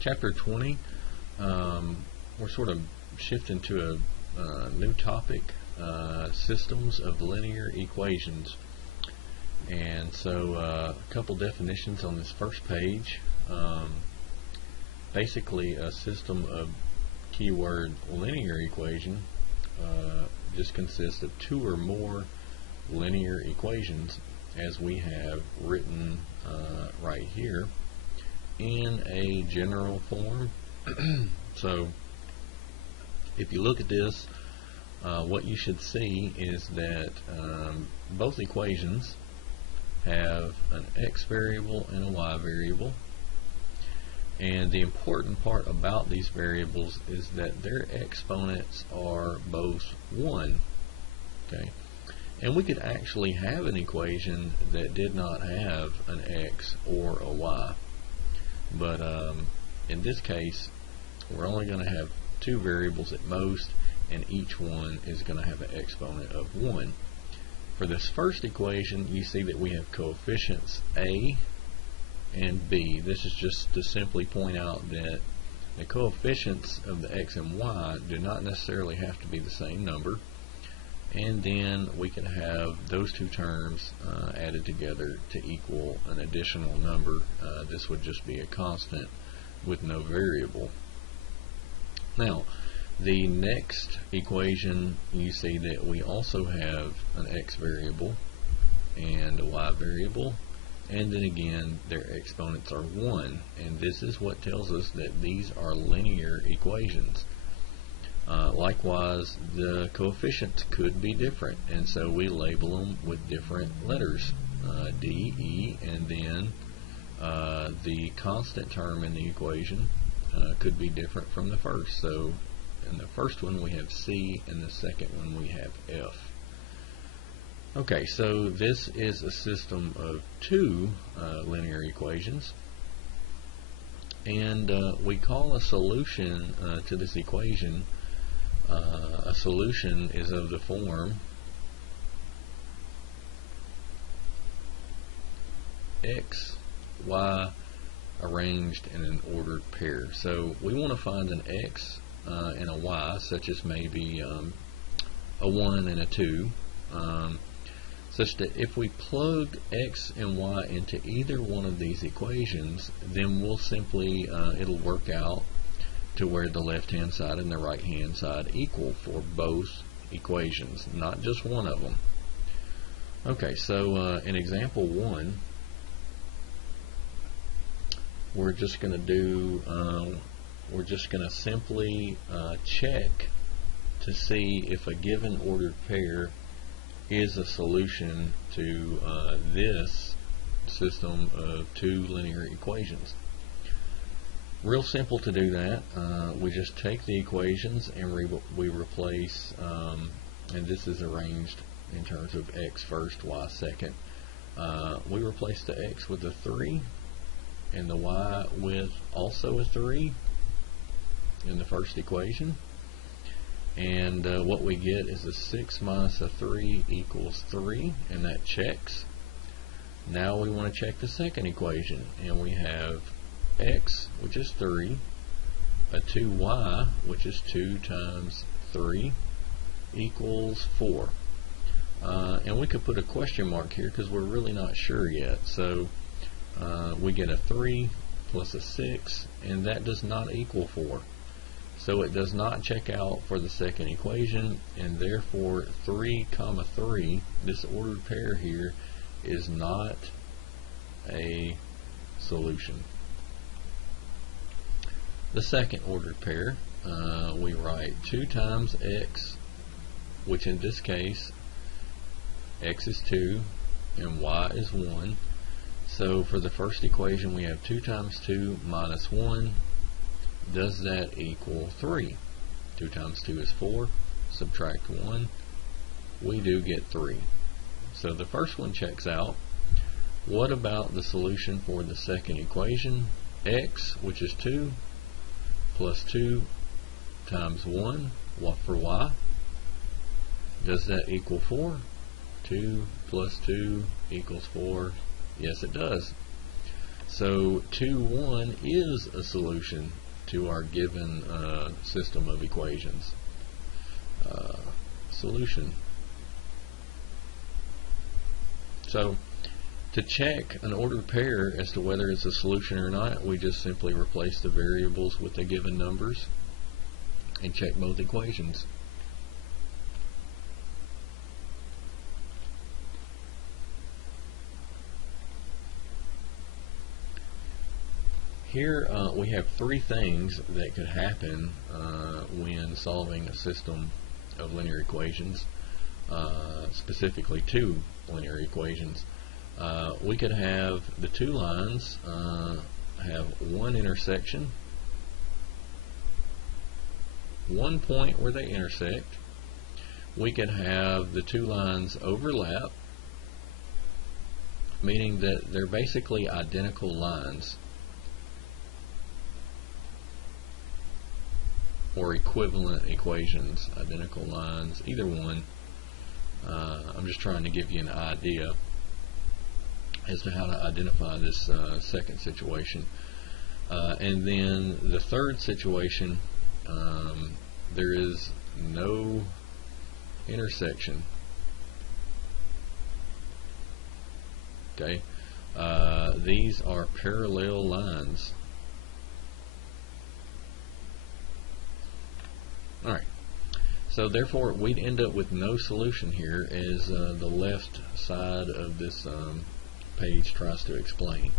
Chapter 20, we're sort of shifting to a new topic, systems of linear equations. And so a couple definitions on this first page. Basically, a system of keyword linear equation just consists of two or more linear equations, as we have written right here in a general form. So if you look at this, what you should see is that both equations have an x variable and a y variable, and the important part about these variables is that their exponents are both 1. Okay, and we could actually have an equation that did not have an x or a y, but in this case we're only going to have two variables at most, and each one is going to have an exponent of 1. For this first equation, you see that we have coefficients a and b. This is just to simply point out that the coefficients of the x and y do not necessarily have to be the same number, and then we can have those two terms added together to equal an additional number. This would just be a constant with no variable. Now, the next equation, you see that we also have an x variable and a y variable, and then again their exponents are 1, and this is what tells us that these are linear equations. Likewise, the coefficients could be different, and so we label them with different letters, D, E, and then the constant term in the equation could be different from the first. So in the first one we have C, and the second one we have F. Okay, so this is a system of two linear equations, and we call a solution to this equation, a solution is of the form x, y arranged in an ordered pair. So we want to find an x and a y, such as maybe a 1 and a 2, such that if we plug x and y into either one of these equations, then we'll simply, it'll work out to where the left hand side and the right hand side equal for both equations, not just one of them. Okay, so in example 1, we're just going to do, we're just going to simply check to see if a given ordered pair is a solution to this system of two linear equations. Real simple to do that. We just take the equations and we replace, and this is arranged in terms of x first, y second. We replace the x with a 3 and the y with also a 3 in the first equation, and what we get is a 6 minus a 3 equals 3, and that checks. Now we want to check the second equation, and we have x, which is 3, a 2y, which is 2 times 3, equals 4. And we could put a question mark here because we're really not sure yet. So we get a 3 plus a 6, and that does not equal 4. So it does not check out for the second equation, and therefore 3 comma 3, this ordered pair here, is not a solution. The second ordered pair, we write 2 times x, which in this case x is 2 and y is 1. So for the first equation we have 2 times 2 minus 1. Does that equal 3? 2 times 2 is 4. Subtract 1. We do get 3. So the first one checks out. What about the solution for the second equation? X, which is 2, plus 2 times 1 for y. Does that equal 4? 2 plus 2 equals 4. Yes, it does. So 2, 1 is a solution to our given system of equations. Solution. So to check an ordered pair as to whether it's a solution or not, we just simply replace the variables with the given numbers and check both equations. Here we have three things that could happen when solving a system of linear equations, specifically two linear equations. We could have the two lines have one intersection, one point where they intersect. We could have the two lines overlap, meaning that they're basically identical lines, or equivalent equations, identical lines, either one. I'm just trying to give you an idea as to how to identify this second situation. And then the third situation, there is no intersection. Okay, these are parallel lines. Alright, so therefore we'd end up with no solution here, as the left side of this page tries to explain.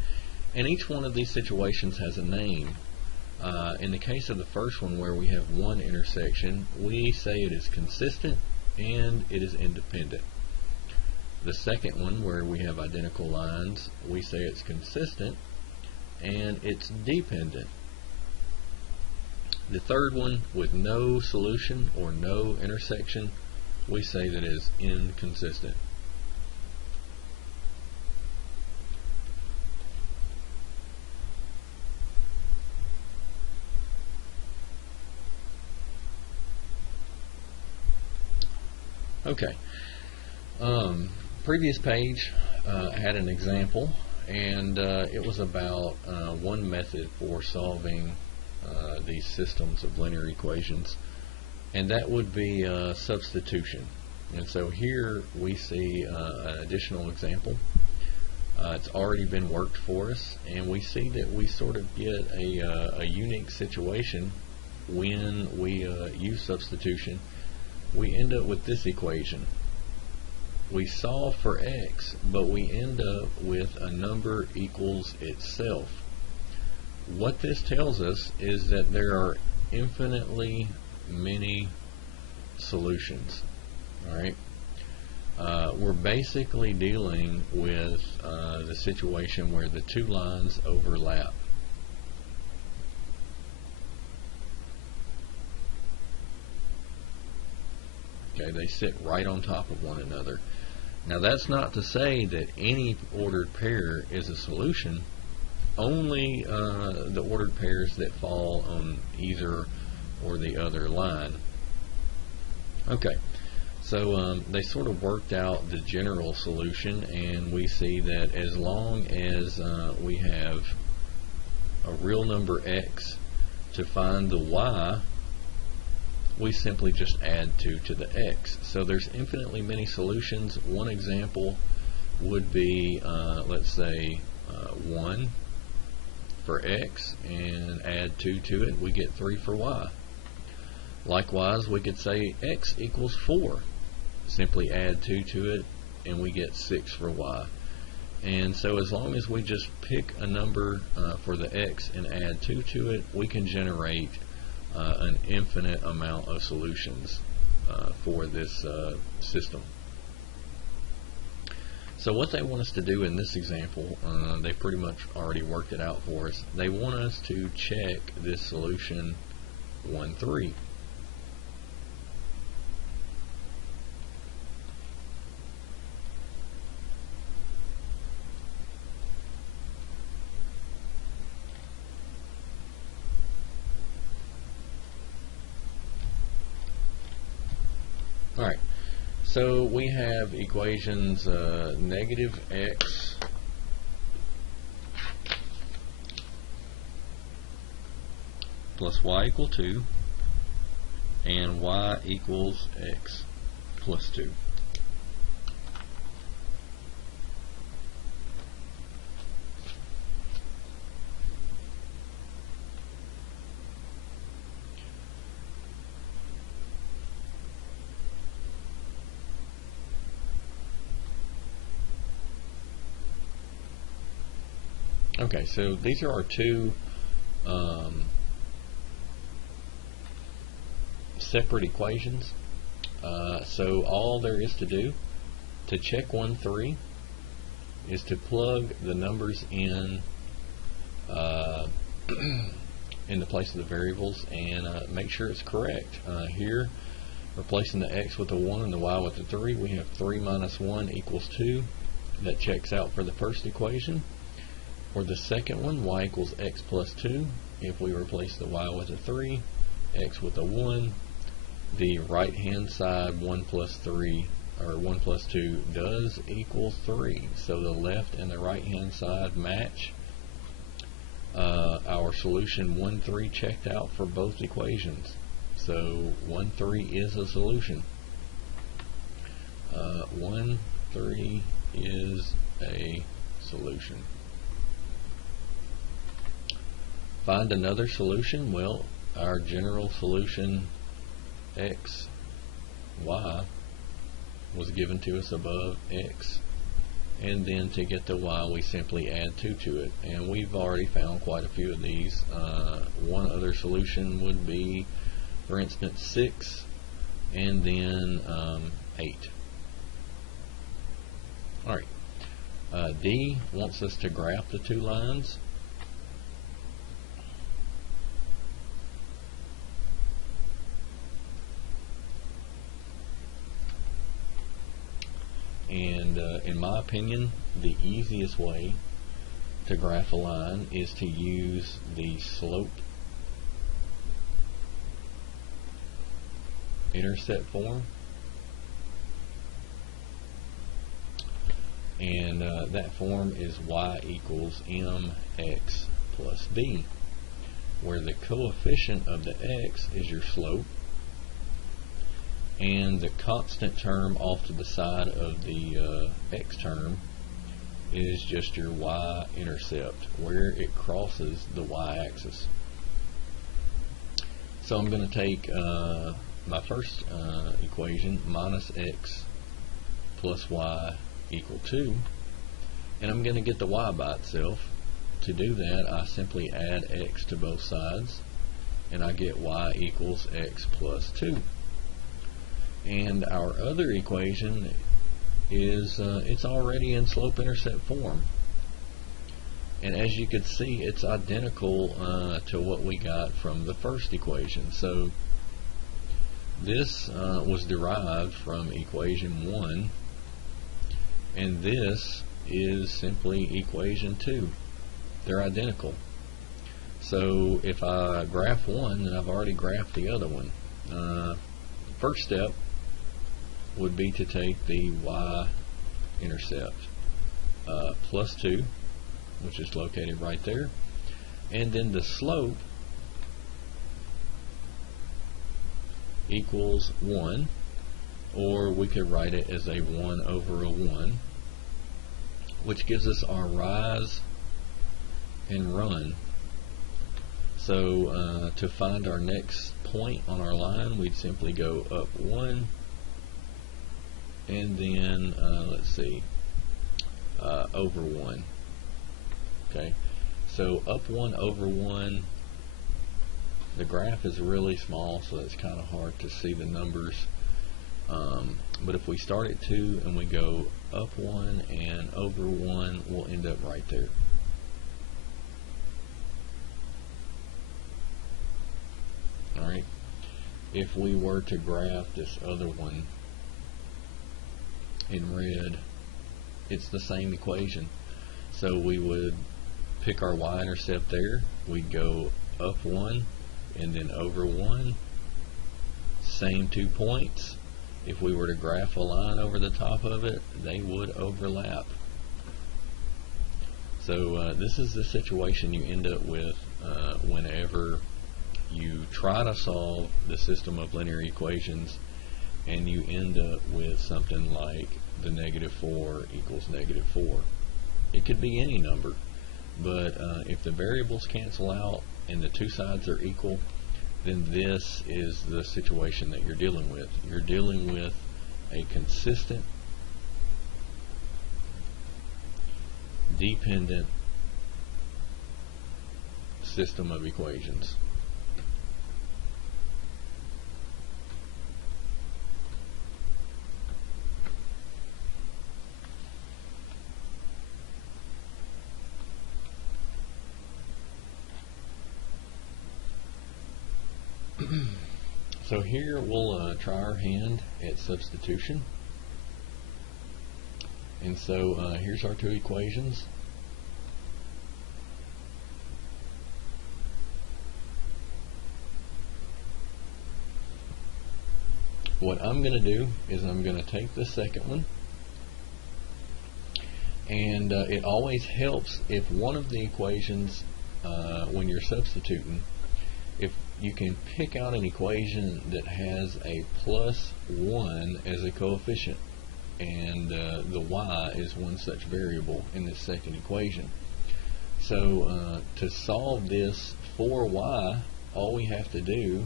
And each one of these situations has a name. In the case of the first one, where we have one intersection, we say it is consistent and it is independent. The second one, where we have identical lines, we say it's consistent and it's dependent. The third one, with no solution or no intersection, we say that it is inconsistent. Okay. Previous page had an example, and it was about one method for solving these systems of linear equations, and that would be substitution. And so here we see an additional example. It's already been worked for us, and we see that we sort of get a unique situation when we use substitution. We end up with this equation. We solve for x, but we end up with a number equals itself. What this tells us is that there are infinitely many solutions. Alright? We're basically dealing with the situation where the two lines overlap. Okay, they sit right on top of one another. Now that's not to say that any ordered pair is a solution. Only the ordered pairs that fall on either or the other line. Okay, so they sort of worked out the general solution, and we see that as long as we have a real number x to find the y, we simply just add 2 to the x. So there's infinitely many solutions. One example would be, let's say, 1 for x, and add 2 to it, we get 3 for y. Likewise, we could say x equals 4. Simply add 2 to it, and we get 6 for y. And so as long as we just pick a number for the x and add 2 to it, we can generate an infinite amount of solutions for this system. So what they want us to do in this example, they pretty much already worked it out for us. They want us to check this solution 1, 3. Alright, so we have equations negative x plus y equal 2 and y equals x plus 2. Okay, so these are our two separate equations. So all there is to do to check 1, 3 is to plug the numbers in in the place of the variables and make sure it's correct. Here, replacing the x with a 1 and the y with a 3, we have 3 minus 1 equals 2. That checks out for the first equation. For the second one, y equals x plus 2. If we replace the y with a 3, x with a 1, the right hand side 1 plus 3 or 1 plus 2 does equal 3. So the left and the right hand side match. Our solution 1, 3 checked out for both equations. So 1, 3 is a solution. 1, 3 is a solution. Find another solution. Well, our general solution x, y was given to us above x, and then to get the y we simply add 2 to it, and we've already found quite a few of these. One other solution would be, for instance, 6 and then 8. Alright, D wants us to graph the two lines. And in my opinion, the easiest way to graph a line is to use the slope intercept form. And that form is y equals mx plus b, where the coefficient of the x is your slope, and the constant term off to the side of the x term is just your y-intercept, where it crosses the y-axis. So I'm going to take my first equation, minus x plus y equal 2, and I'm going to get the y by itself. To do that, I simply add x to both sides, and I get y equals x plus 2. And our other equation is it's already in slope-intercept form, and as you can see, it's identical to what we got from the first equation. So this was derived from equation 1, and this is simply equation 2. They're identical. So if I graph one, then I've already graphed the other one. First step would be to take the y-intercept plus 2, which is located right there, and then the slope equals 1, or we could write it as a 1 over a 1, which gives us our rise and run. So to find our next point on our line, we'd simply go up 1, and then let's see, over 1. Okay, so up 1 over 1, the graph is really small, so it's kind of hard to see the numbers, but if we start at 2 and we go up 1 and over 1, we'll end up right there. Alright, if we were to graph this other one in red, it's the same equation. So we would pick our y-intercept there, we'd go up 1 and then over 1, same 2 points. If we were to graph a line over the top of it, they would overlap. So this is the situation you end up with whenever try to solve the system of linear equations and you end up with something like the -4 equals -4. It could be any number, but if the variables cancel out and the two sides are equal, then this is the situation that you're dealing with. You're dealing with a consistent, dependent system of equations. So here we'll try our hand at substitution. And so here's our two equations. What I'm going to do is I'm going to take the second one, and it always helps if one of the equations, when you're substituting, if you can pick out an equation that has a +1 as a coefficient, and the y is one such variable in this second equation. So to solve this for y, all we have to do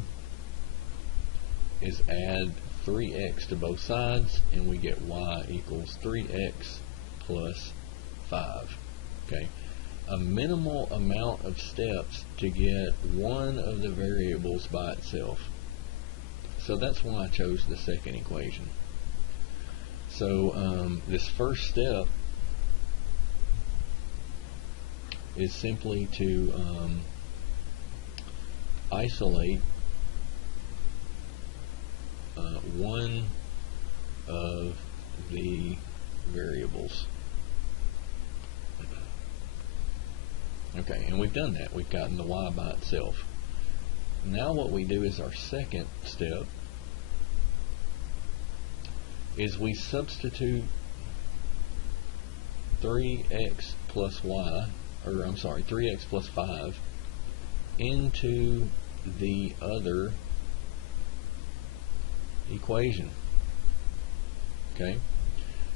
is add 3x to both sides, and we get y equals 3x plus 5. Okay, a minimal amount of steps to get one of the variables by itself. So that's why I chose the second equation. So this first step is simply to isolate one of the variables. Okay, and we've done that. We've gotten the y by itself. Now what we do is our second step is we substitute 3x plus y, or I'm sorry, 3x plus 5 into the other equation. Okay,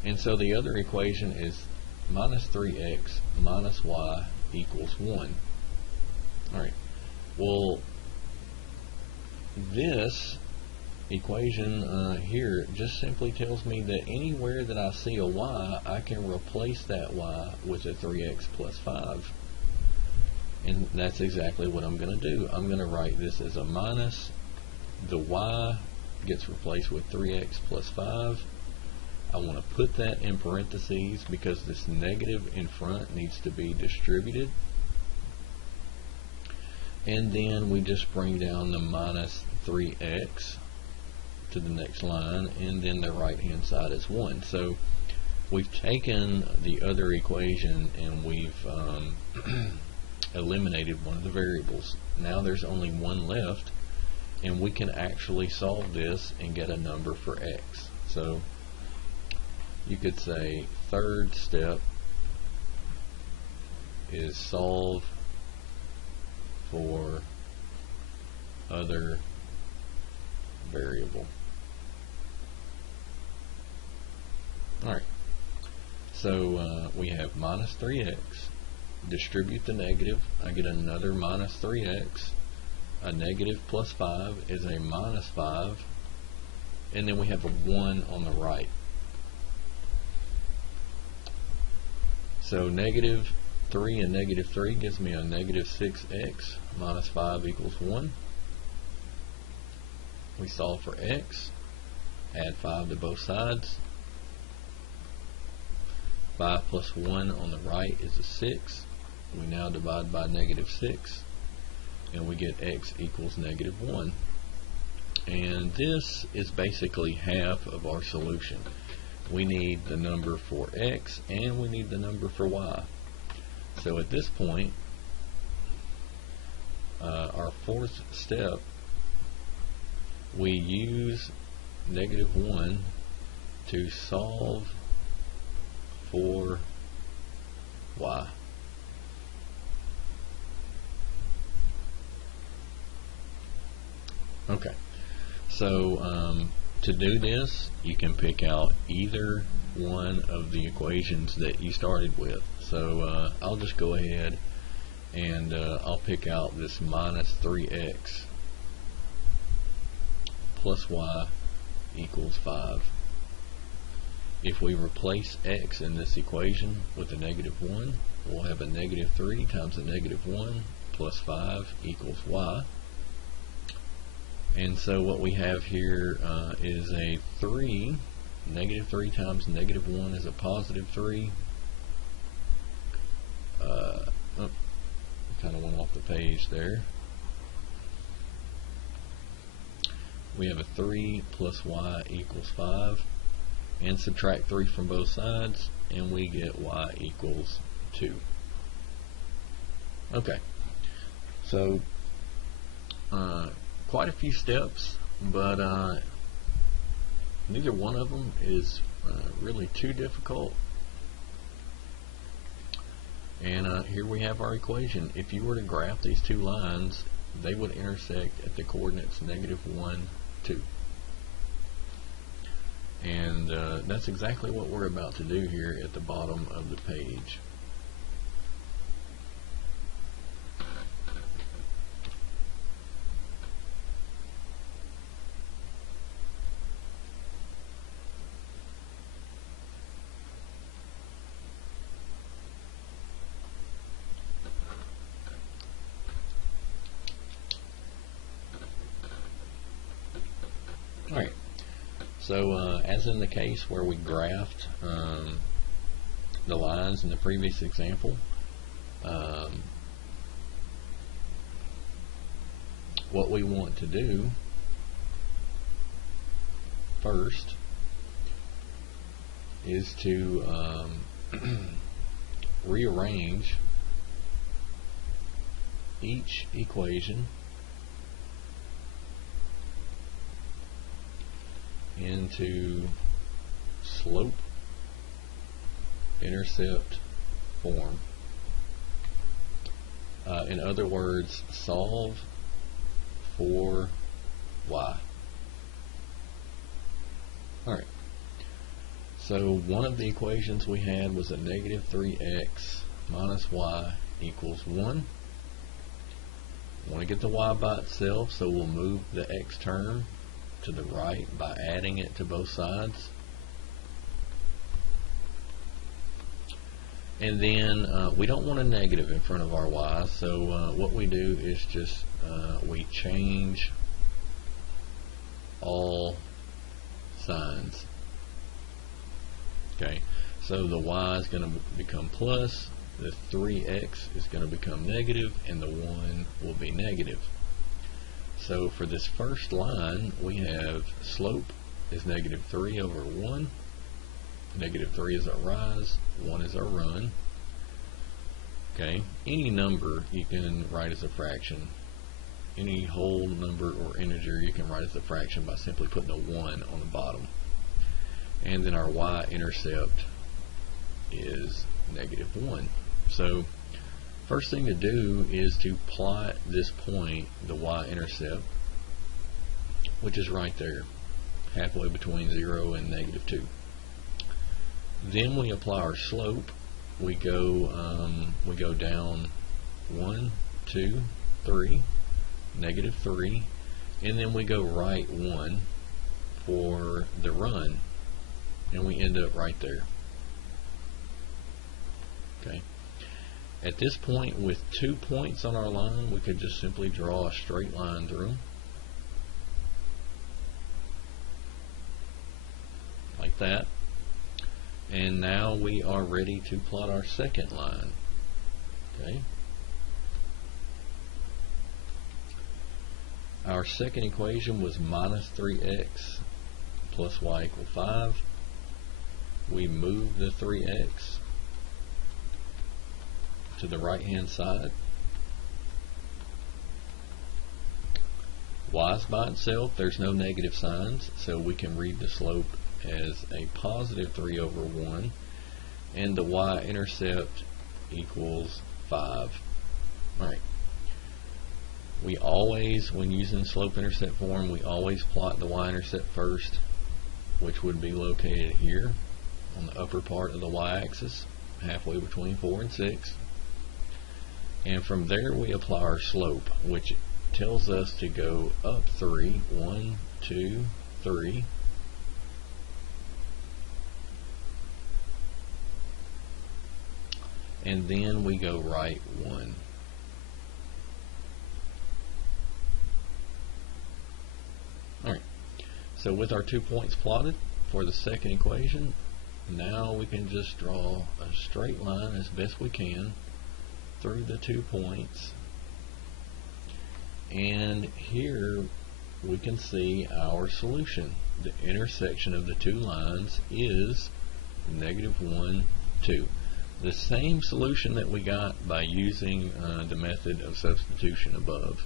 and so the other equation is minus 3x minus y equals 1. Alright, well, this equation here just simply tells me that anywhere that I see a y, I can replace that y with a 3x plus 5. And that's exactly what I'm going to do. I'm going to write this as a minus. The y gets replaced with 3x plus 5. I want to put that in parentheses because this negative in front needs to be distributed. And then we just bring down the minus 3x to the next line, and then the right hand side is 1. So we've taken the other equation and we've eliminated one of the variables. Now there's only one left, and we can actually solve this and get a number for x. So you could say third step is solve for other variable. Alright, so we have minus 3x, distribute the negative, I get another minus 3x, a negative plus 5 is a minus 5, and then we have a 1 on the right. So negative 3 and negative 3 gives me a negative 6x minus 5 equals 1. We solve for x, add 5 to both sides. 5 plus 1 on the right is a 6. We now divide by negative 6, and we get x equals negative 1. And this is basically half of our solution. We need the number for x and we need the number for y. So at this point, our fourth step, we use negative 1 to solve for y. Okay, so to do this, you can pick out either one of the equations that you started with. So I'll just go ahead and I'll pick out this minus 3x plus y equals 5. If we replace x in this equation with a -1, we'll have a -3 times a -1 plus 5 equals y. And so what we have here is a 3. -3 times -1 is a +3. Kind of went off the page there. We have a 3 plus y equals 5, and subtract 3 from both sides, and we get y equals 2. Okay, so quite a few steps, but neither one of them is really too difficult. And here we have our equation. If you were to graph these two lines, they would intersect at the coordinates -1, 2. And that's exactly what we're about to do here at the bottom of the page. Alright, so as in the case where we graphed the lines in the previous example, what we want to do first is to rearrange each equation into slope intercept form. In other words, solve for y. Alright, so one of the equations we had was a -3x minus y equals 1. We want to get the y by itself, so we'll move the x term to the right by adding it to both sides. And then we don't want a negative in front of our y, so what we do is just we change all signs. Okay, so the y is going to become plus, the 3x is going to become negative, and the 1 will be negative. So for this first line, we have slope is -3 over 1. -3 is our rise, 1 is our run. Okay, any number you can write as a fraction. Any whole number or integer you can write as a fraction by simply putting a 1 on the bottom. And then our y-intercept is -1. So first thing to do is to plot this point, the y-intercept, which is right there, halfway between 0 and -2. Then we apply our slope. We go down 1, 2, 3, -3, and then we go right 1 for the run, and we end up right there. Okay. At this point, with 2 points on our line, we could just simply draw a straight line through them, like that. And now we are ready to plot our second line. Okay. Our second equation was -3x plus y equals 5. We move the 3x to the right hand side. Y is by itself, there's no negative signs, so we can read the slope as a +3 over 1, and the y-intercept equals 5. Alright, We always, when using slope-intercept form, we always plot the y-intercept first, which would be located here on the upper part of the y-axis, halfway between 4 and 6. And from there we apply our slope, which tells us to go up 3, 1, 2, 3. And then we go right 1. Alright, so with our 2 points plotted for the second equation, now we can just draw a straight line as best we can through the 2 points. And here we can see our solution. The intersection of the 2 lines is -1, 2. The same solution that we got by using the method of substitution above.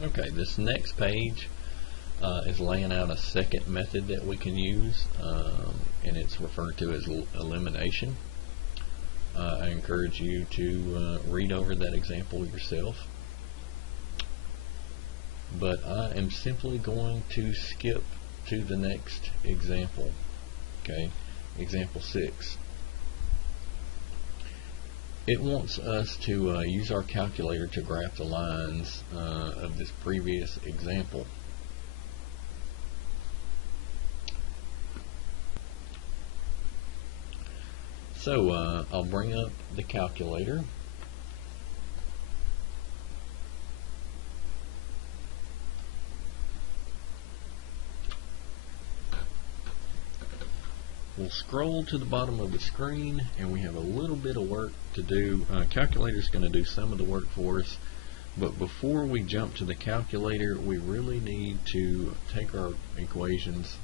Okay, this next page is laying out a second method that we can use, and it's referred to as elimination. I encourage you to read over that example yourself. But I am simply going to skip to the next example. Okay, example 6. It wants us to use our calculator to graph the lines of this previous example. So I'll bring up the calculator. We'll scroll to the bottom of the screen, and we have a little bit of work to do. Calculator is going to do some of the work for us, but before we jump to the calculator, we really need to take our equations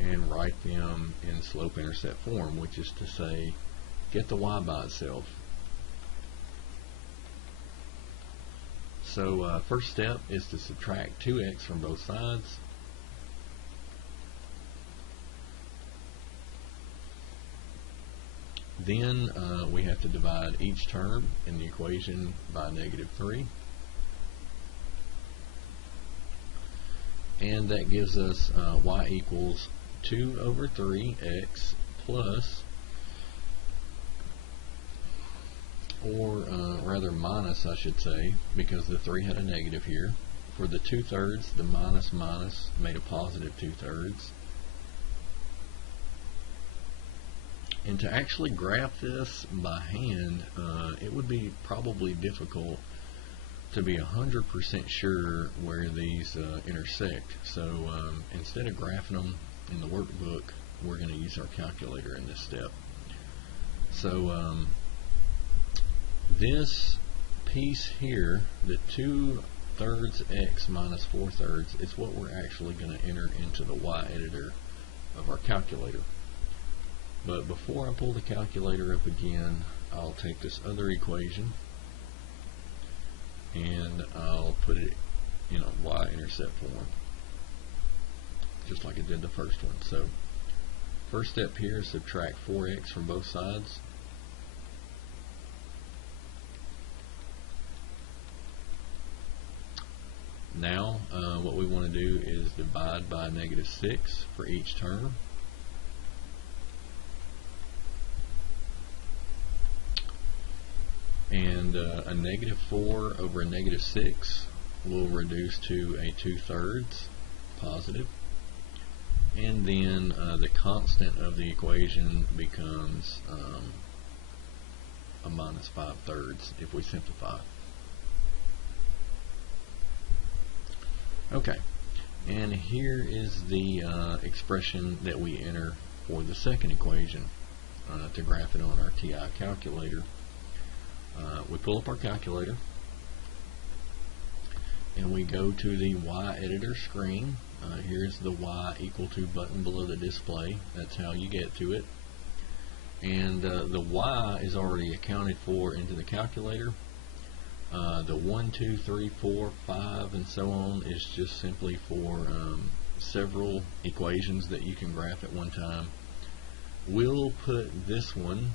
and write them in slope-intercept form, which is to say, get the y by itself. So first step is to subtract 2x from both sides. Then we have to divide each term in the equation by -3. And that gives us y equals 2/3x plus, or rather minus, I should say, because the 3 had a negative here. For the 2/3, the minus made a positive 2/3. And to actually graph this by hand, it would be probably difficult to be 100% sure where these intersect. So instead of graphing them in the workbook, we're going to use our calculator in this step. So this piece here, the 2/3 x minus 4/3, is what we're actually going to enter into the y editor of our calculator. But before I pull the calculator up again, I'll take this other equation and I'll put it in a y-intercept form, just like I did the first one. So first step here is subtract 4x from both sides. Now what we want to do is divide by -6 for each term. And a -4 over a -6 will reduce to a 2/3 positive. And then the constant of the equation becomes a minus 5/3 if we simplify. Okay, and here is the expression that we enter for the second equation to graph it on our TI calculator. We pull up our calculator and we go to the Y editor screen. Here's the Y equal to button below the display. That's how you get to it. And the Y is already accounted for into the calculator. The 1, 2, 3, 4, 5, and so on is just simply for several equations that you can graph at one time. We'll put this one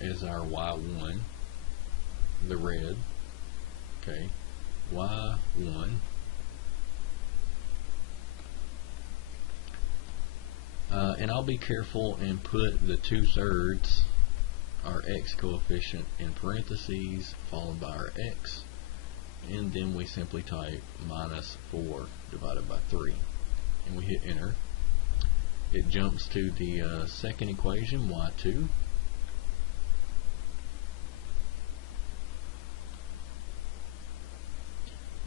as our y1, the red, okay, y1, and I'll be careful and put the 2/3, our x coefficient, in parentheses followed by our x, and then we simply type -4 divided by 3, and we hit enter. It jumps to the second equation, y2,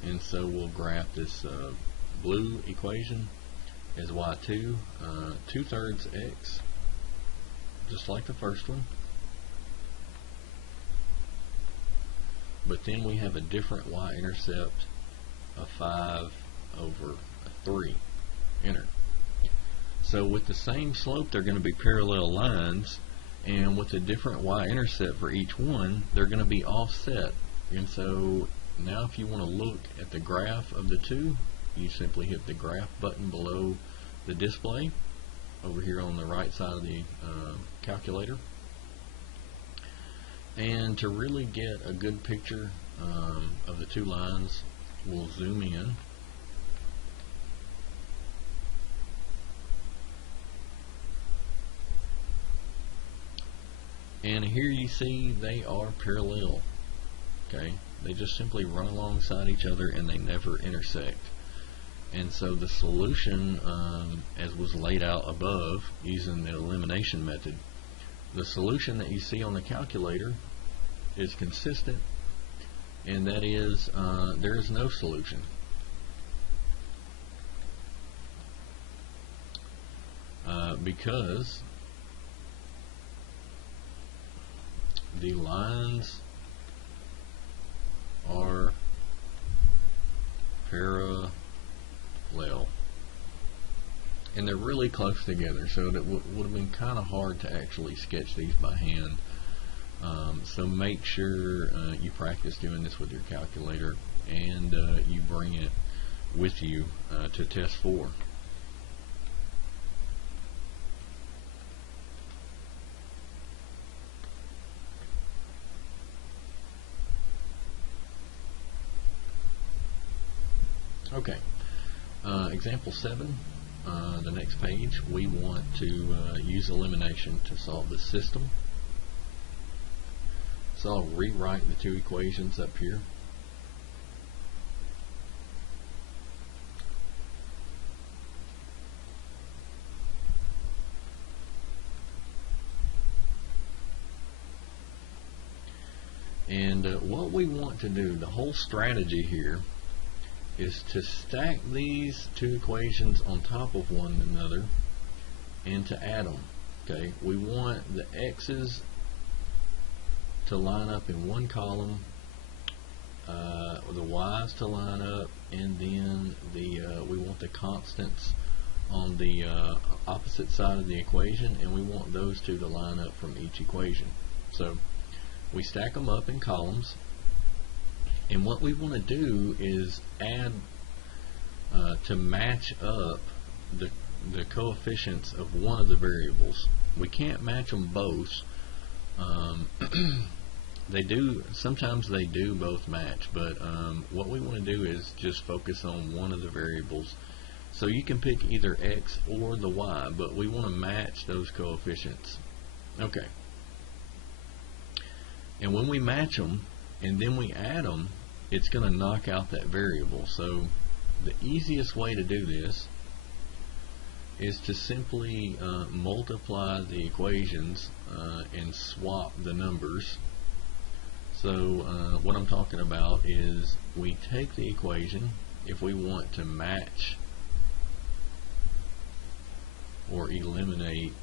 and so we'll graph this blue equation as y2, 2/3 x, just like the first one, but then we have a different y-intercept of 5/3, enter. So with the same slope, they're going to be parallel lines, and with a different y-intercept for each one, they're going to be offset. And so now if you want to look at the graph of the two, you simply hit the graph button below the display over here on the right side of the calculator. And to really get a good picture of the two lines, we'll zoom in. And here you see they are parallel. Okay, they just simply run alongside each other and they never intersect. And so the solution, as was laid out above using the elimination method, the solution that you see on the calculator is consistent, and that is there is no solution. Because the lines are parallel, and they're really close together, so that would have been kind of hard to actually sketch these by hand. So make sure you practice doing this with your calculator, and you bring it with you to test 4. Okay, example 7, the next page, we want to use elimination to solve the system. So I'll rewrite the two equations up here. And what we want to do, the whole strategy here, is to stack these two equations on top of one another and to add them. Okay, we want the x's to line up in one column, the y's to line up, and then we want the constants on the opposite side of the equation, and we want those two to line up from each equation. So we stack them up in columns, and what we want to do is add to match up the coefficients of one of the variables. We can't match them both. They do, sometimes they do both match, but what we want to do is just focus on one of the variables. So you can pick either x or the y, but we want to match those coefficients. Okay. And when we match them and then we add them, it's going to knock out that variable. So the easiest way to do this is to simply multiply the equations and swap the numbers. So what I'm talking about is we take the equation, if we want to match or eliminate,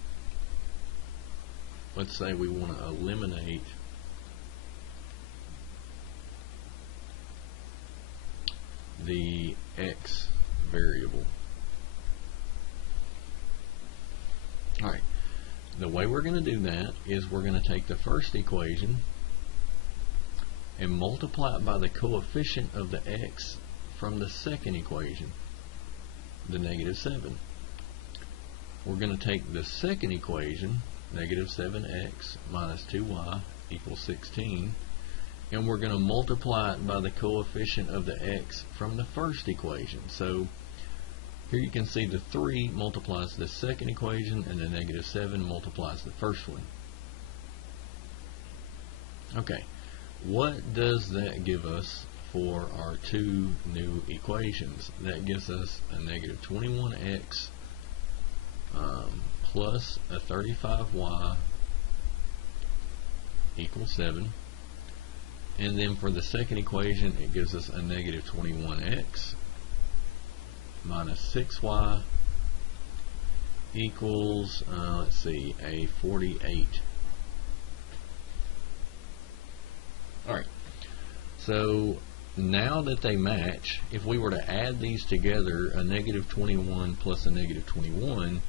let's say we want to eliminate the x variable. Alright, the way we're going to do that is we're going to take the first equation and multiply it by the coefficient of the x from the second equation. the negative 7. We're going to take the second equation, negative 7x minus 2y equals 16, and we're going to multiply it by the coefficient of the x from the first equation. So here you can see the 3 multiplies the second equation, and the negative 7 multiplies the first one. Okay, what does that give us for our two new equations? That gives us a negative 21x plus a 35y equals 7. And then for the second equation, it gives us a negative 21x minus 6y equals, let's see, a 48. Alright, so now that they match, if we were to add these together, a negative 21 plus a negative 21,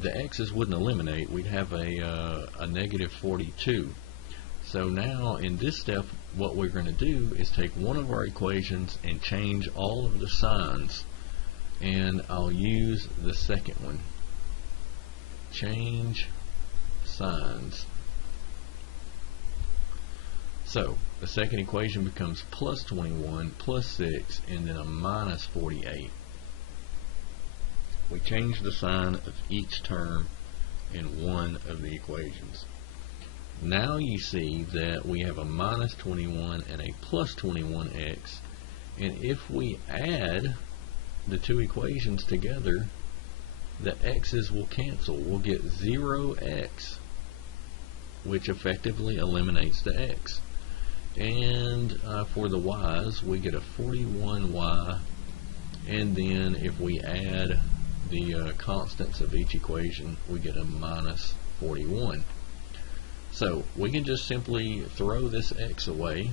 the x's wouldn't eliminate. We'd have a negative 42. So now in this step, what we're going to do is take one of our equations and change all of the signs, and I'll use the second one. Change signs. So the second equation becomes plus 21 plus 6 and then a minus 48. We change the sign of each term in one of the equations. Now you see that we have a minus 21 and a plus 21x, and if we add the two equations together, the x's will cancel. We'll get 0x, which effectively eliminates the x. And for the y's, we get a 41y, and then if we add the constants of each equation, we get a minus 41. So we can just simply throw this x away.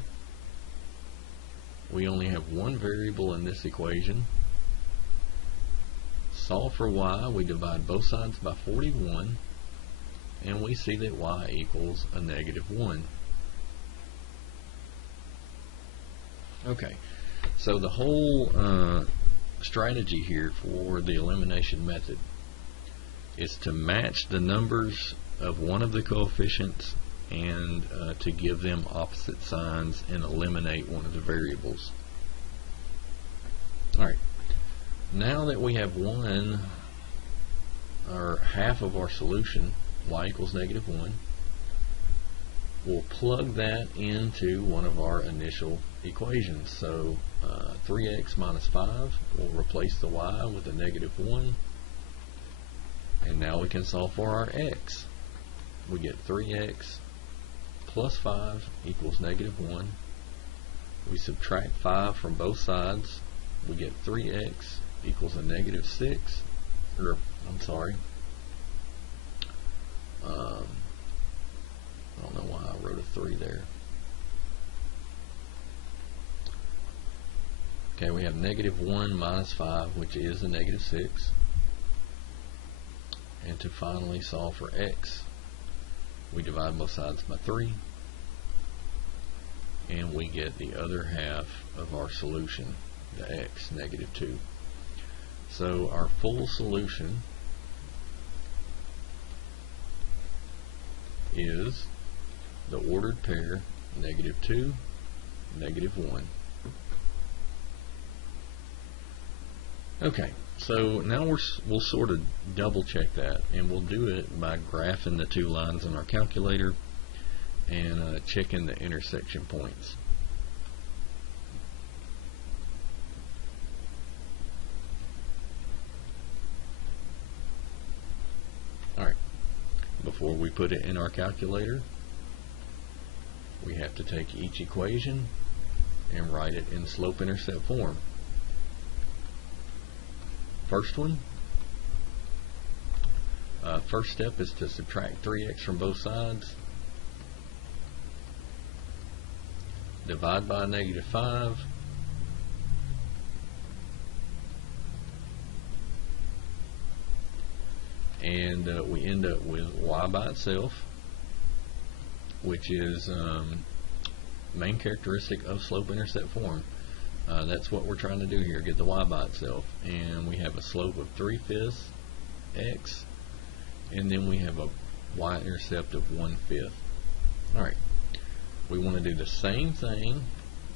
We only have one variable in this equation. Solve for y, we divide both sides by 41, and we see that y equals a negative 1. Okay, so the whole strategy here for the elimination method is to match the numbers of one of the coefficients and to give them opposite signs and eliminate one of the variables. Alright, now that we have one, or half of our solution, y equals negative 1, we'll plug that into one of our initial equations. So 3x minus 5 will replace the y with a negative 1, and now we can solve for our x. We get 3x plus 5 equals negative 1. We subtract 5 from both sides. We get 3x equals a negative 6, or I'm sorry, I don't know why I wrote a 3 there. Okay, we have negative 1 minus 5, which is a negative 6. And to finally solve for x, we divide both sides by 3, and we get the other half of our solution, the x, negative 2. So our full solution is the ordered pair negative 2, negative 1. Okay, so now we'll sort of double check that, and we'll do it by graphing the two lines in our calculator and checking the intersection points. Alright, before we put it in our calculator, we have to take each equation and write it in slope-intercept form. First one, first step is to subtract 3x from both sides, divide by a negative 5, and we end up with y by itself, which is main characteristic of slope-intercept form. That's what we're trying to do here, get the y by itself. And we have a slope of 3/5 x, and then we have a y-intercept of 1/5. Alright, we want to do the same thing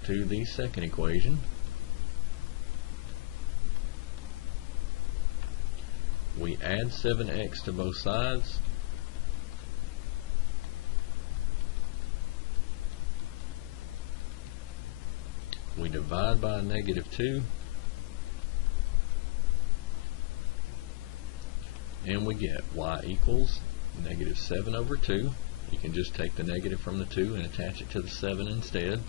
to the second equation. We add 7x to both sides. We divide by -2, and we get y equals -7/2. You can just take the negative from the 2 and attach it to the 7 instead.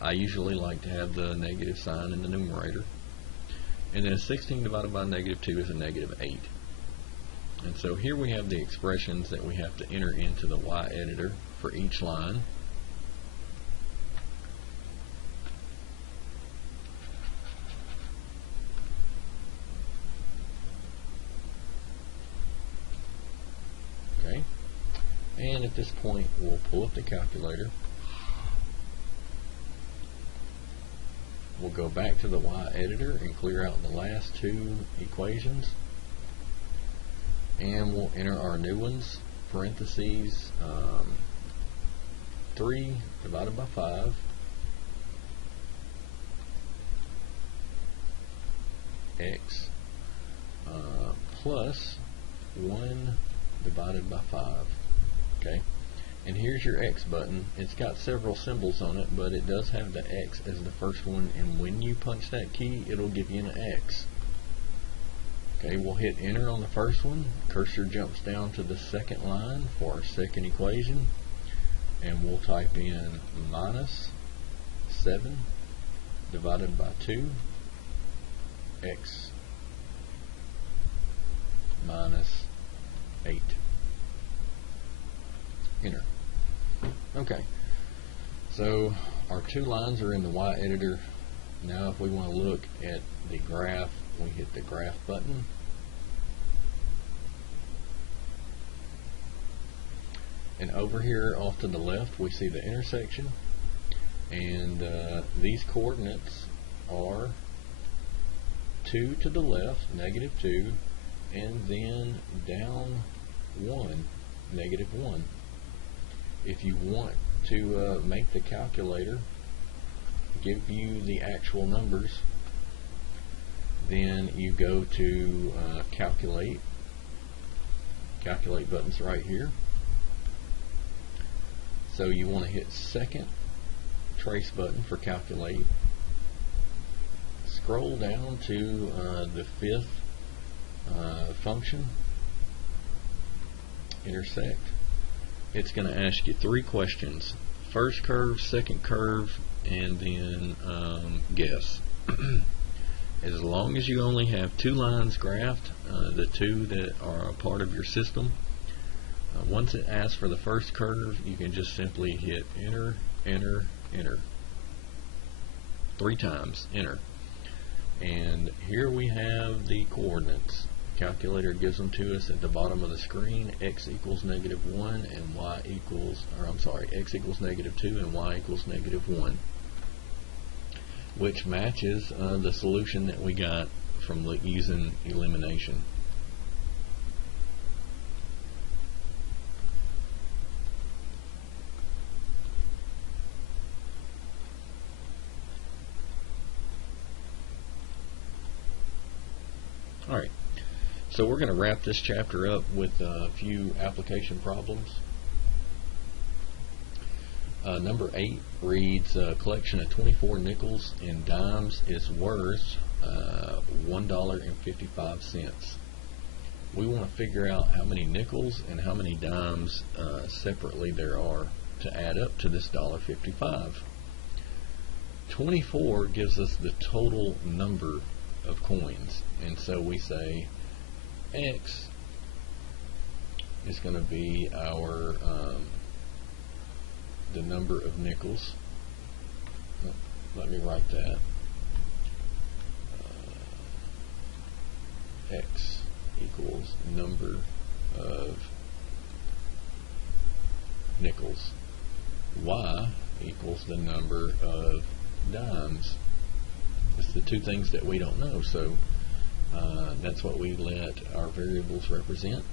I usually like to have the negative sign in the numerator. And then 16 divided by -2 is a -8. And so here we have the expressions that we have to enter into the y editor for each line. Okay. And at this point, we'll pull up the calculator. We'll go back to the y editor and clear out the last two equations, and we'll enter our new ones, parentheses, 3 divided by 5 x plus 1 divided by 5. Okay. And here's your X button. It's got several symbols on it, but it does have the X as the first one, and when you punch that key, it'll give you an X. Okay, we'll hit enter on the first one. Cursor jumps down to the second line for our second equation, and we'll type in -7 divided by 2 x minus 8. Enter. Okay, so our two lines are in the y editor. Now if we want to look at the graph, we hit the graph button. And over here off to the left we see the intersection, and these coordinates are 2 to the left, -2, and then down 1, -1. If you want to make the calculator give you the actual numbers, then you go to calculate buttons right here. So you want to hit second trace button for calculate. Scroll down to the fifth function, intersect. It's going to ask you 3 questions: first curve, second curve, and then guess. As long as you only have 2 lines graphed, the 2 that are a part of your system, once it asks for the first curve, you can just simply hit enter, enter, enter. 3 times, enter. And here we have the coordinates. Calculator gives them to us at the bottom of the screen. X equals -1 and y equals, X equals -2 and y equals -1, which matches the solution that we got from using elimination. Alright. So we're going to wrap this chapter up with a few application problems. Number 8 reads, a collection of 24 nickels and dimes is worth $1.55. We want to figure out how many nickels and how many dimes separately there are to add up to this $1.55. 24 gives us the total number of coins, and so we say X is going to be our the number of nickels. Let me write that. X equals number of nickels. Y equals the number of dimes. It's the two things that we don't know. So that's what we let our variables represent.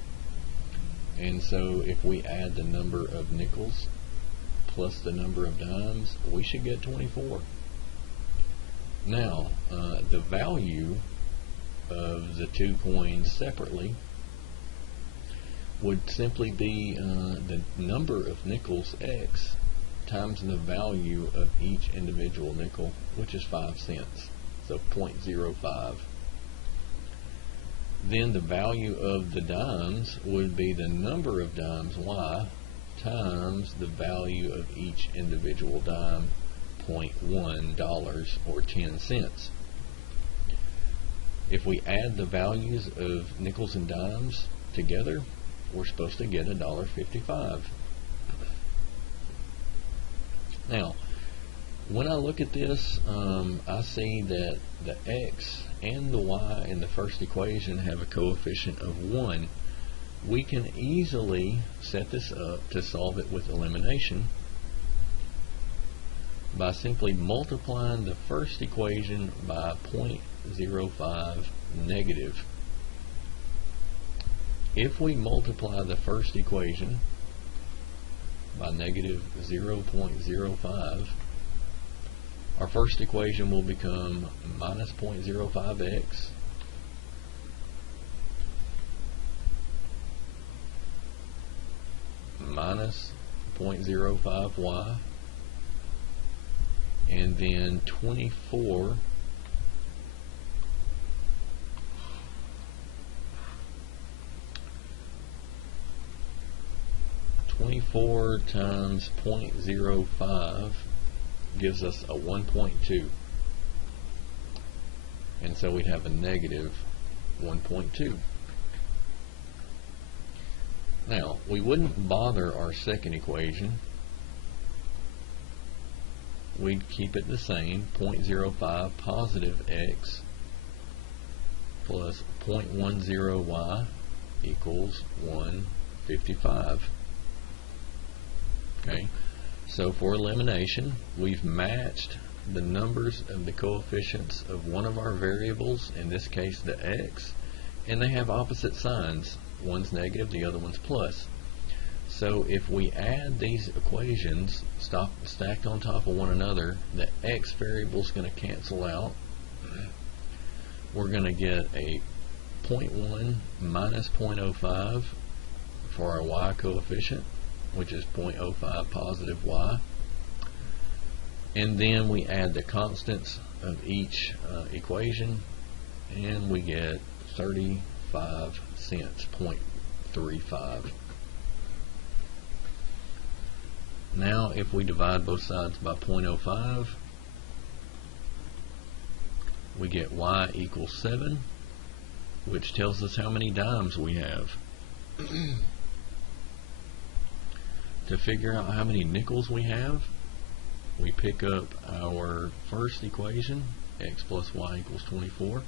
And so if we add the number of nickels plus the number of dimes, we should get 24. Now, the value of the 2 coins separately would simply be the number of nickels, x, times the value of each individual nickel, which is 5 cents, so 0.05. Then the value of the dimes would be the number of dimes, y, times the value of each individual dime, $0.1 or 10 cents. If we add the values of nickels and dimes together, we're supposed to get $1.55. Now, when I look at this, I see that the x and the y in the first equation have a coefficient of 1. We can easily set this up to solve it with elimination by simply multiplying the first equation by 0.05 negative. If we multiply the first equation by negative 0.05, our first equation will become minus 0.05x minus 0.05y, and then 24 times 0.05 gives us a 1.2, and so we'd have a negative 1.2. Now, we wouldn't bother our second equation. We'd keep it the same, 0.05 positive x plus 0.10y equals 155. Okay, so for elimination, we've matched the numbers of the coefficients of one of our variables, in this case the x, and they have opposite signs. One's negative, the other one's plus. So if we add these equations stacked on top of one another, the x variable is going to cancel out. We're going to get a 0.1 minus 0.05 for our y coefficient, which is 0.05 positive y. And then we add the constants of each equation, and we get 35 cents, 0.35. Now if we divide both sides by 0.05, we get y equals 7, which tells us how many dimes we have. To figure out how many nickels we have, we pick up our first equation, x plus y equals 24.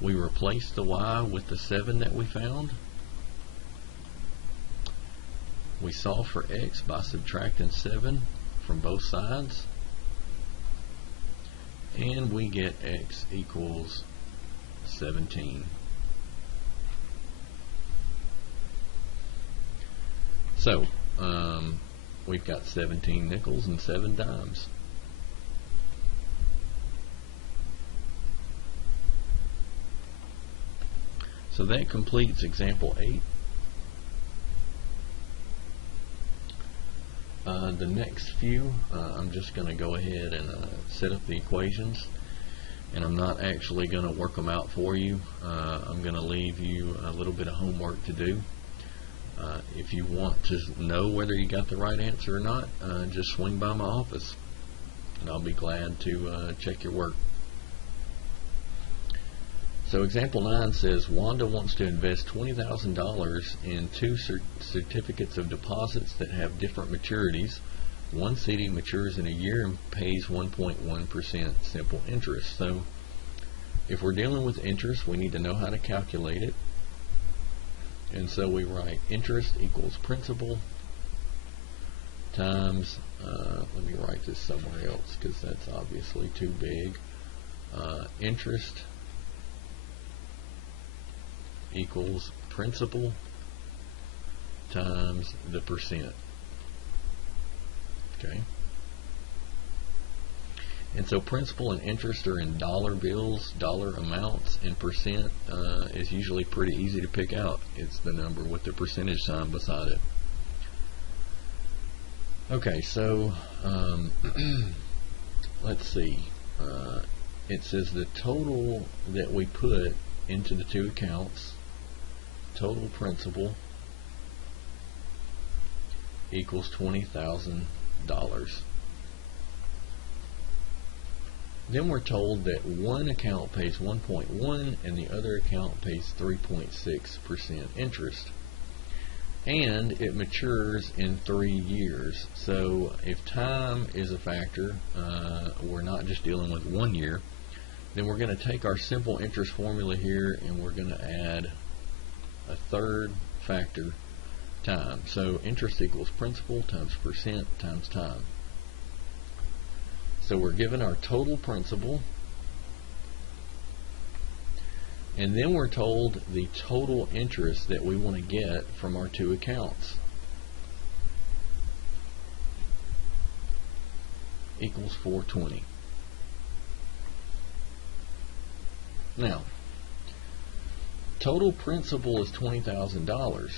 We replace the y with the 7 that we found. We solve for x by subtracting 7 from both sides, and we get x equals 17. So, we've got 17 nickels and 7 dimes. So that completes example 8. The next few, I'm just going to go ahead and set up the equations, and I'm not actually going to work them out for you. I'm going to leave you a little bit of homework to do. If you want to know whether you got the right answer or not, just swing by my office, and I'll be glad to check your work. So example 9 says Wanda wants to invest $20,000 in 2 certificates of deposits that have different maturities. One CD matures in a year and pays 1.1% simple interest. So if we're dealing with interest, we need to know how to calculate it. And so we write interest equals principal times, let me write this somewhere else because that's obviously too big. interest equals principal times the percent. Okay. And so principal and interest are in dollar bills, dollar amounts, and percent is usually pretty easy to pick out. It's the number with the percentage sign beside it. Okay, so let's see. It says the total that we put into the two accounts, total principal equals $20,000. Then we're told that one account pays 1.1 and the other account pays 3.6% interest. And it matures in 3 years. So if time is a factor, we're not just dealing with 1 year, then we're going to take our simple interest formula here and we're going to add a third factor, time. So interest equals principal times percent times time. So we're given our total principal, and then we're told the total interest that we want to get from our two accounts equals $420. Now, total principal is $20,000.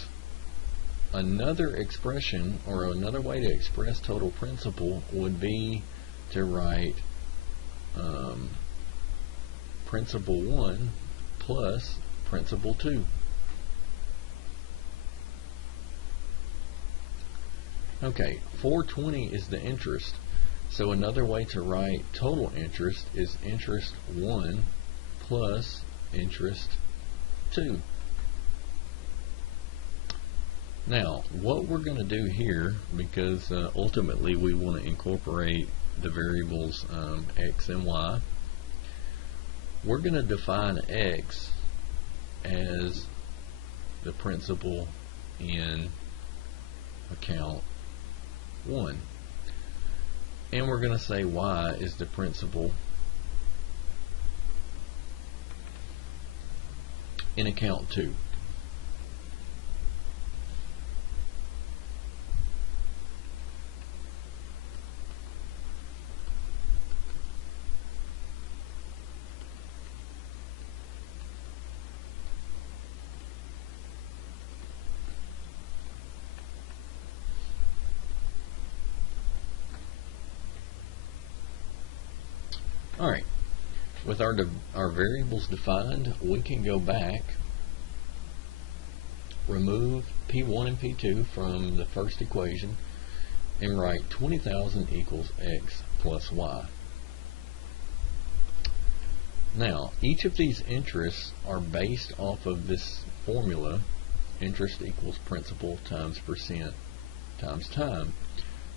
Another expression, or another way to express total principal, would be to write principal 1 plus principal 2. Okay, 420 is the interest. So another way to write total interest is interest 1 plus interest 2. Now, what we're going to do here, because ultimately we want to incorporate the variables x and y, we're going to define x as the principal in account 1. And we're going to say y is the principal in account 2. Alright, with our variables defined, we can go back, remove P1 and P2 from the first equation, and write 20,000 equals x plus y. Now, each of these interests are based off of this formula, interest equals principal times percent times time.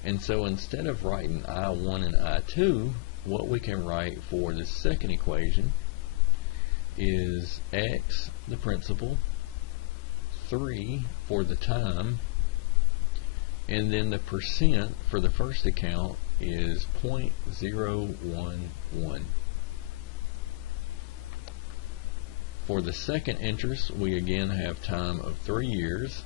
And so instead of writing I1 and I2, what we can write for the second equation is x, the principal, 3 for the time, and then the percent for the first account is 0.011. For the second interest, we again have time of 3 years.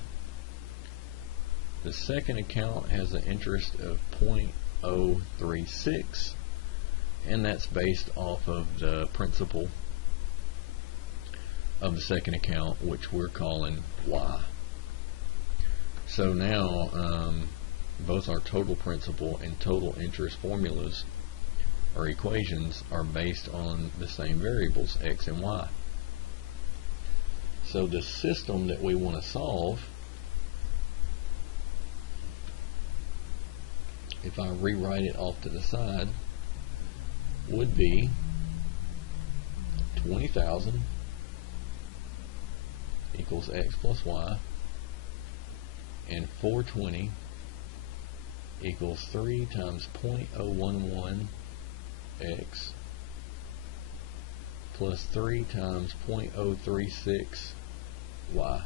The second account has an interest of 0.036, and that's based off of the principal of the second account, which we're calling y. So now both our total principal and total interest formulas or equations are based on the same variables, x and y. So the system that we want to solve, if I rewrite it off to the side, would be 20,000 equals x plus y, and 420 equals 3 times 0.011 x plus 3 times 0.036 y.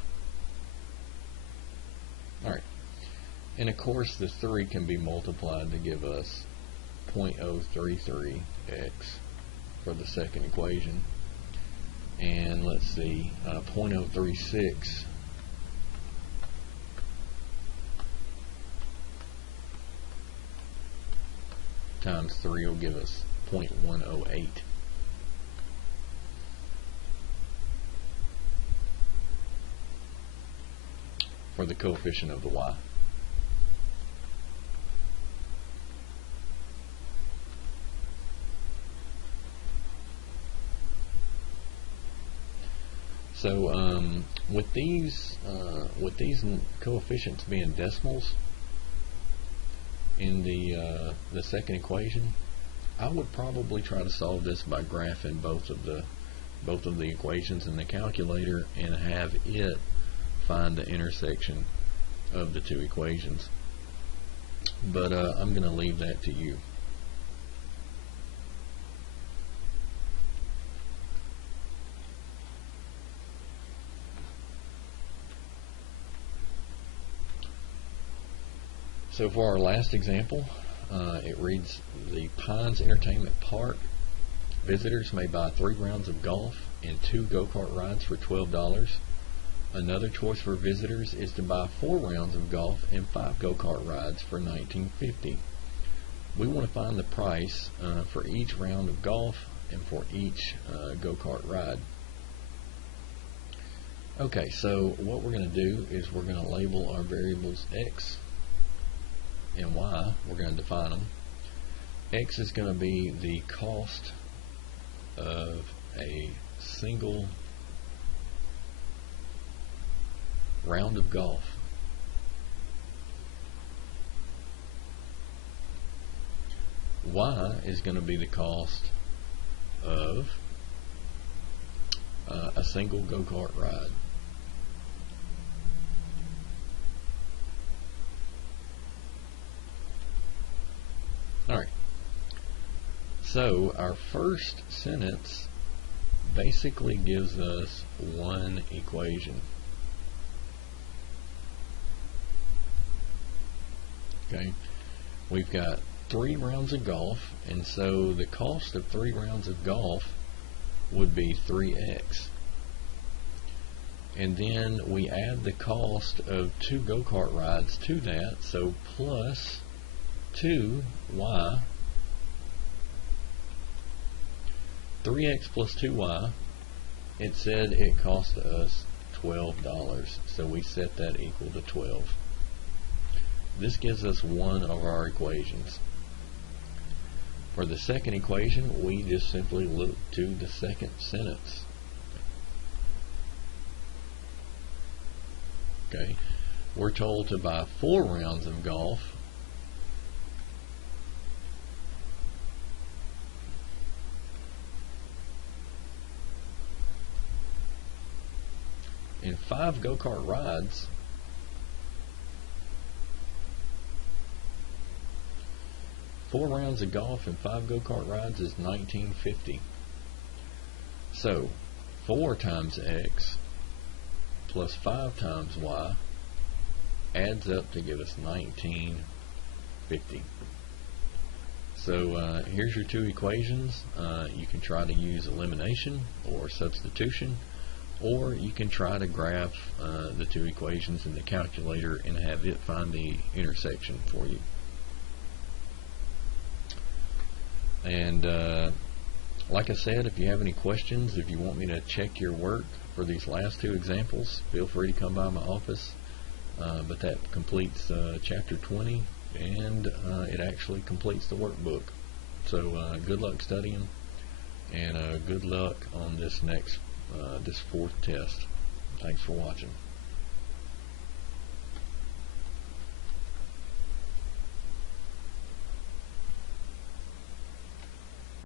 Alright, and of course the 3 can be multiplied to give us 0.033 x. for the second equation. And let's see, 0.036 times 3 will give us 0.108. for the coefficient of the y. So with these coefficients being decimals in the second equation, I would probably try to solve this by graphing both of the equations in the calculator and have it find the intersection of the two equations. But I'm going to leave that to you. So for our last example, it reads, the Pines Entertainment Park visitors may buy 3 rounds of golf and 2 go-kart rides for $12. Another choice for visitors is to buy 4 rounds of golf and 5 go-kart rides for $19.50. We want to find the price for each round of golf and for each go-kart ride. Okay, so what we're going to do is we're going to label our variables x and y. We're going to define them. X is going to be the cost of a single round of golf. Y is going to be the cost of a single go-kart ride. Alright, so our first sentence basically gives us one equation. Okay, we've got 3 rounds of golf, and so the cost of 3 rounds of golf would be 3x. And then we add the cost of 2 go-kart rides to that, so plus 2y, 3x plus 2y, it said it cost us $12, so we set that equal to 12. This gives us one of our equations. For the second equation, we just simply look to the second sentence. Okay, we're told to buy 4 rounds of golf and 5 go-kart rides Four rounds of golf and 5 go-kart rides is $19.50. So 4 times x plus 5 times y adds up to give us $19.50. So here's your 2 equations. You can try to use elimination or substitution, or you can try to graph the 2 equations in the calculator and have it find the intersection for you. And like I said, if you have any questions, if you want me to check your work for these last 2 examples, feel free to come by my office. But that completes chapter 20, and it actually completes the workbook. So good luck studying, and good luck on this next this 4th test. Thanks for watching.